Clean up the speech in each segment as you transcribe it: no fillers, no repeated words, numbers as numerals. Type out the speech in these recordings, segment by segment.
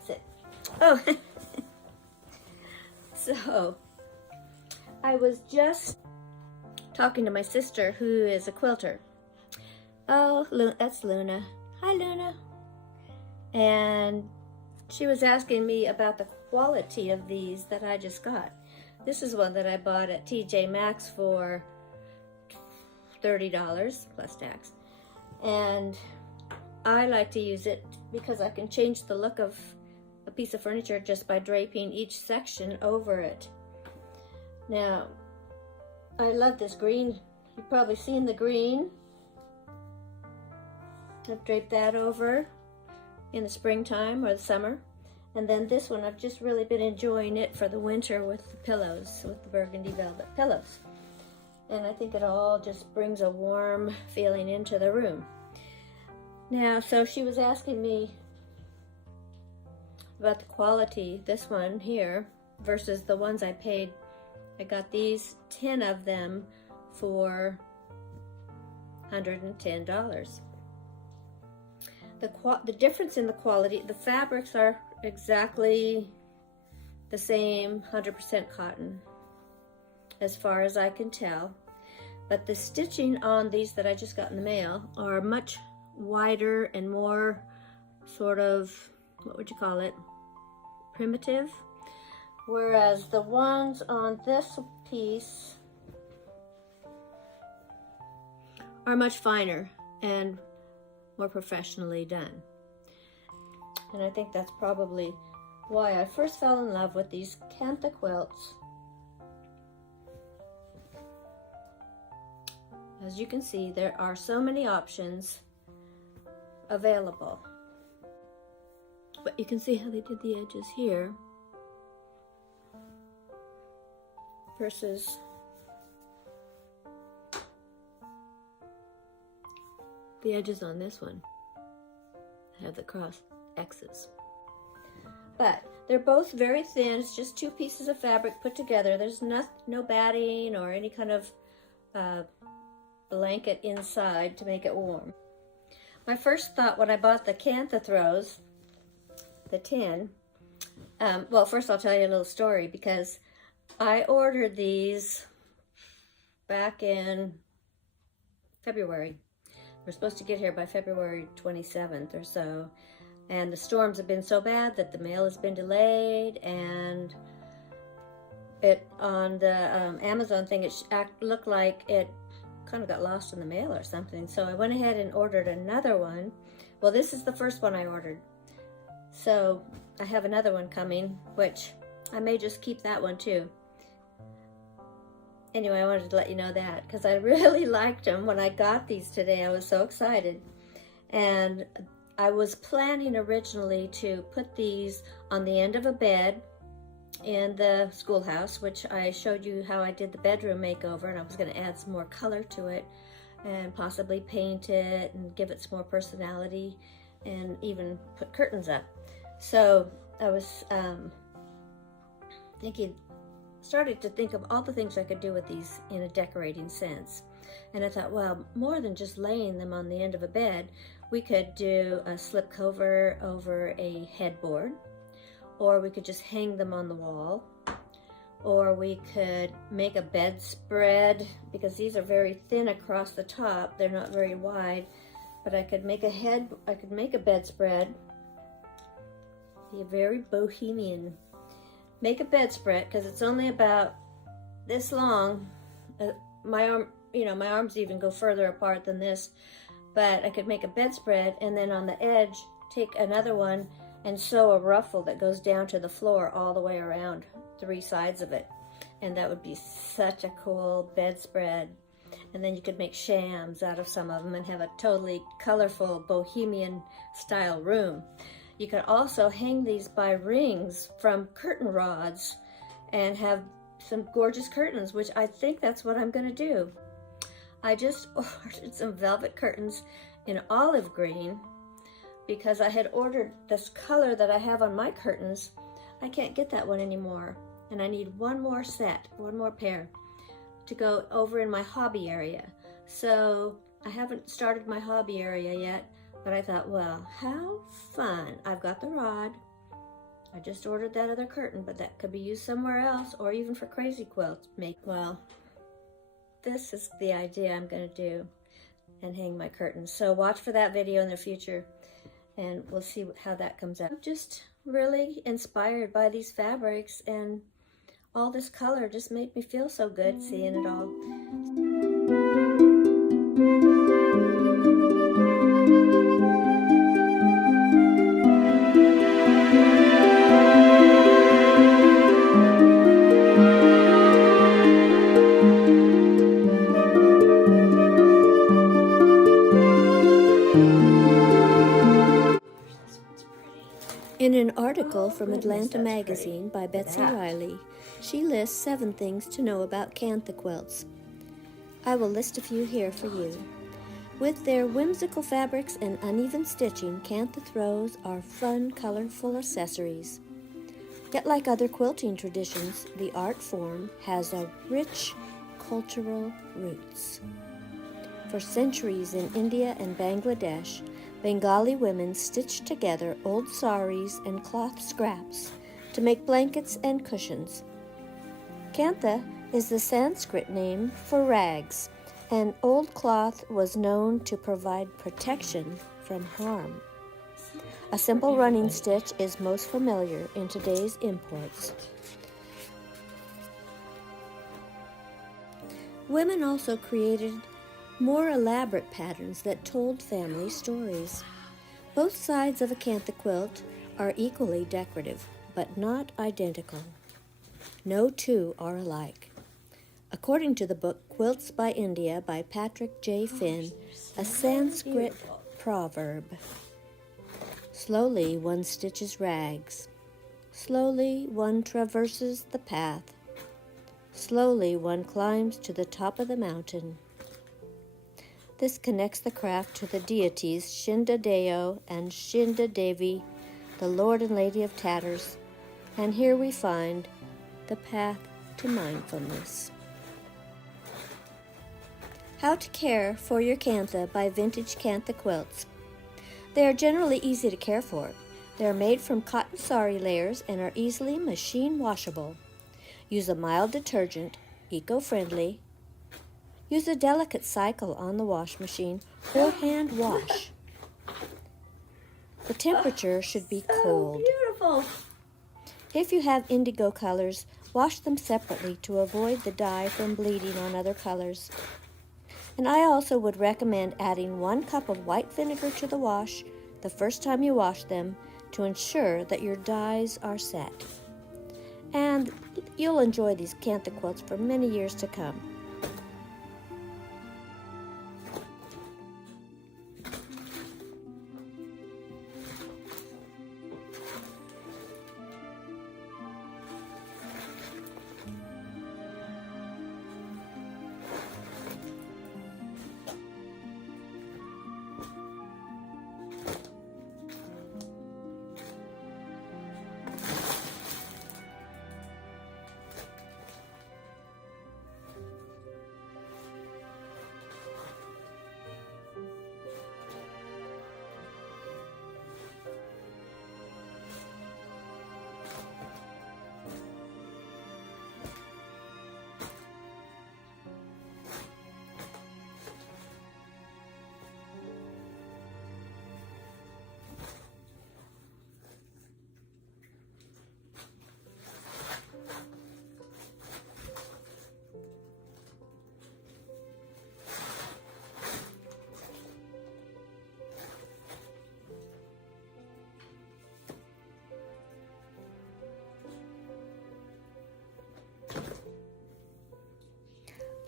fix it. Oh, so I was just talking to my sister who is a quilter. Oh, that's Luna. Hi, Luna. And she was asking me about the quality of these that I just got. This is one that I bought at TJ Maxx for $30 plus tax. And I like to use it because I can change the look of a piece of furniture just by draping each section over it. Now, I love this green. You've probably seen the green. I've draped that over in the springtime or the summer. And then this one, I've just really been enjoying it for the winter with the pillows, with the burgundy velvet pillows. And I think it all just brings a warm feeling into the room. Now, so she was asking me about the quality, this one here, versus the ones I paid. I got these 10 of them for $110. The difference in the quality, the fabrics are exactly the same, 100% cotton, as far as I can tell. But the stitching on these that I just got in the mail are much wider and more sort of, what would you call it, primitive. Whereas the ones on this piece are much finer and more professionally done. And I think that's probably why I first fell in love with these Kantha quilts. As you can see, there are so many options available. But you can see how they did the edges here versus the edges on this one have the cross X's. But they're both very thin. It's just two pieces of fabric put together. There's no batting or any kind of blanket inside to make it warm. My first thought when I bought the Kantha throws, the 10, well, first I'll tell you a little story, because I ordered these back in February. We're supposed to get here by February 27th or so, and the storms have been so bad that the mail has been delayed, and it on the Amazon thing, it looked like it kind of got lost in the mail or something. So I went ahead and ordered another one. Well, this is the first one I ordered, so I have another one coming, which I may just keep that one too. Anyway, I wanted to let you know that because I really liked them when I got these today. I was so excited. And I was planning originally to put these on the end of a bed in the schoolhouse, which I showed you how I did the bedroom makeover, and I was going to add some more color to it and possibly paint it and give it some more personality and even put curtains up. So I was started to think of all the things I could do with these in a decorating sense. And I thought, well, more than just laying them on the end of a bed, we could do a slip cover over a headboard, or we could just hang them on the wall, or we could make a bedspread, because these are very thin across the top. They're not very wide, but I could make a bedspread, be very bohemian. Make a bedspread, because it's only about this long. My arm, my arms even go further apart than this, but I could make a bedspread, and then on the edge, take another one and sew a ruffle that goes down to the floor all the way around 3 sides of it. And that would be such a cool bedspread. And then you could make shams out of some of them and have a totally colorful bohemian style room. You could also hang these by rings from curtain rods and have some gorgeous curtains, which I think that's what I'm going to do. I just ordered some velvet curtains in olive green because I had ordered this color that I have on my curtains. I can't get that one anymore, and I need one more set, one more pair to go over in my hobby area. So I haven't started my hobby area yet, but I thought, well, how fun. I've got the rod, I just ordered that other curtain, but that could be used somewhere else, or even for crazy quilts. Well, this is the idea I'm going to do and hang my curtains. So watch for that video in the future, and we'll see how that comes out. I'm just really inspired by these fabrics, and all this color just made me feel so good seeing it all. In an article from Atlanta Magazine by Betsy Riley, she lists 7 things to know about Kantha quilts. I will list a few here for you. With their whimsical fabrics and uneven stitching, Kantha throws are fun, colorful accessories. Yet like other quilting traditions, the art form has a rich cultural roots. For centuries in India and Bangladesh, Bengali women stitched together old saris and cloth scraps to make blankets and cushions. Kantha is the Sanskrit name for rags, and old cloth was known to provide protection from harm. A simple running stitch is most familiar in today's imports. Women also created more elaborate patterns that told family stories. Both sides of a Kantha quilt are equally decorative, but not identical. No two are alike. According to the book Quilts by India by Patrick J. Finn, a Sanskrit proverb, slowly one stitches rags, slowly one traverses the path, slowly one climbs to the top of the mountain. This connects the craft to the deities Shinda Deo and Shinda Devi, the Lord and Lady of Tatters, and here we find the path to mindfulness. How to care for your Kantha by Vintage Kantha Quilts. They are generally easy to care for. They are made from cotton sari layers and are easily machine washable. Use a mild detergent, eco-friendly. Use a delicate cycle on the wash machine or hand wash. The temperature should be cold. Beautiful. If you have indigo colors, wash them separately to avoid the dye from bleeding on other colors. And I also would recommend adding 1 cup of white vinegar to the wash the first time you wash them to ensure that your dyes are set. And you'll enjoy these Kantha quilts for many years to come.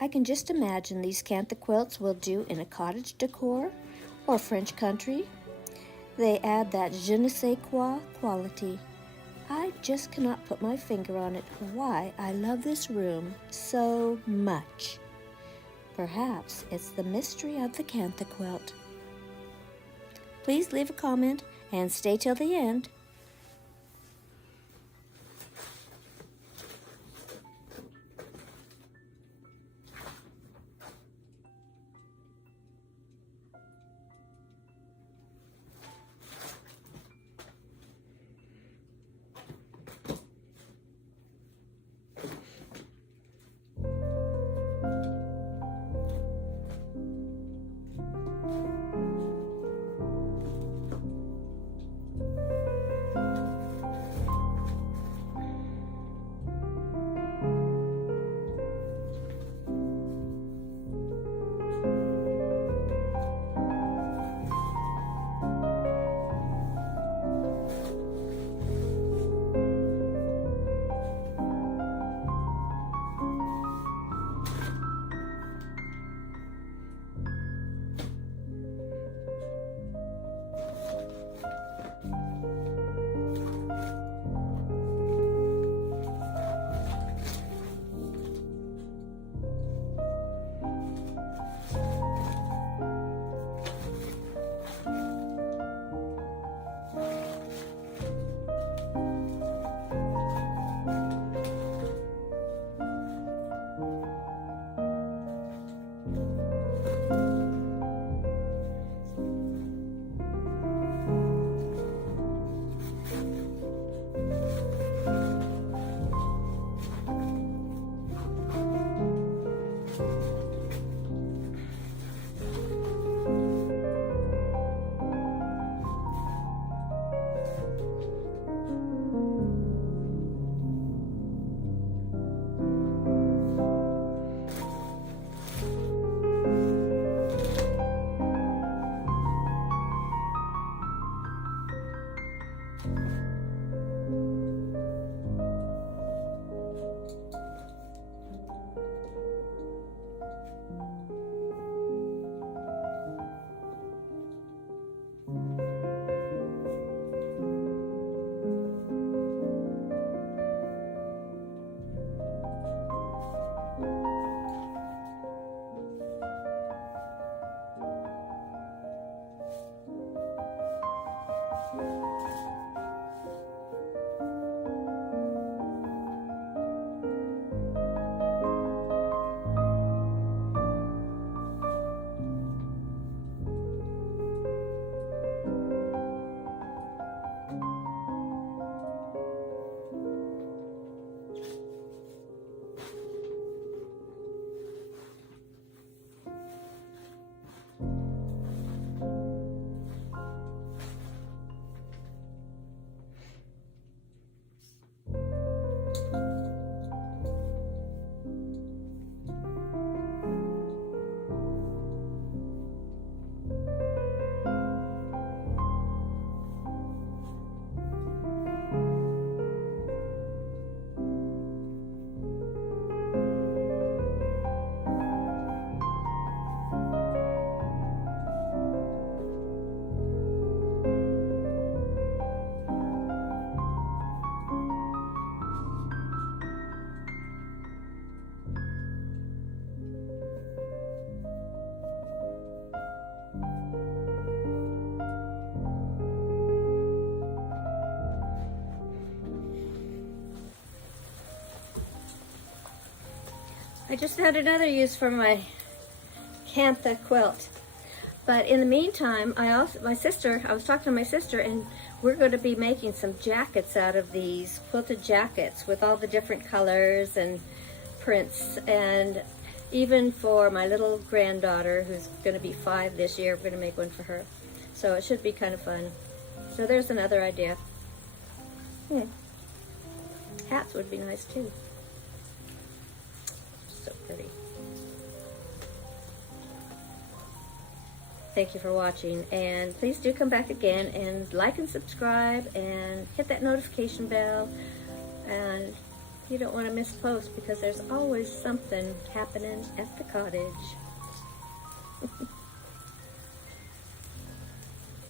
I can just imagine these Kantha quilts will do in a cottage decor or French country. They add that je ne sais quoi quality. I just cannot put my finger on it why I love this room so much. Perhaps it's the mystery of the Kantha quilt. Please leave a comment and stay till the end. I just found another use for my Kantha quilt. But in the meantime, I was talking to my sister, and we're going to be making some jackets out of these, quilted jackets with all the different colors and prints. And even for my little granddaughter, who's going to be 5 this year, we're going to make one for her. So it should be kind of fun. So there's another idea. Hats would be nice too. So pretty. Thank you for watching, and please do come back again and like and subscribe and hit that notification bell, and you don't want to miss posts because there's always something happening at the cottage.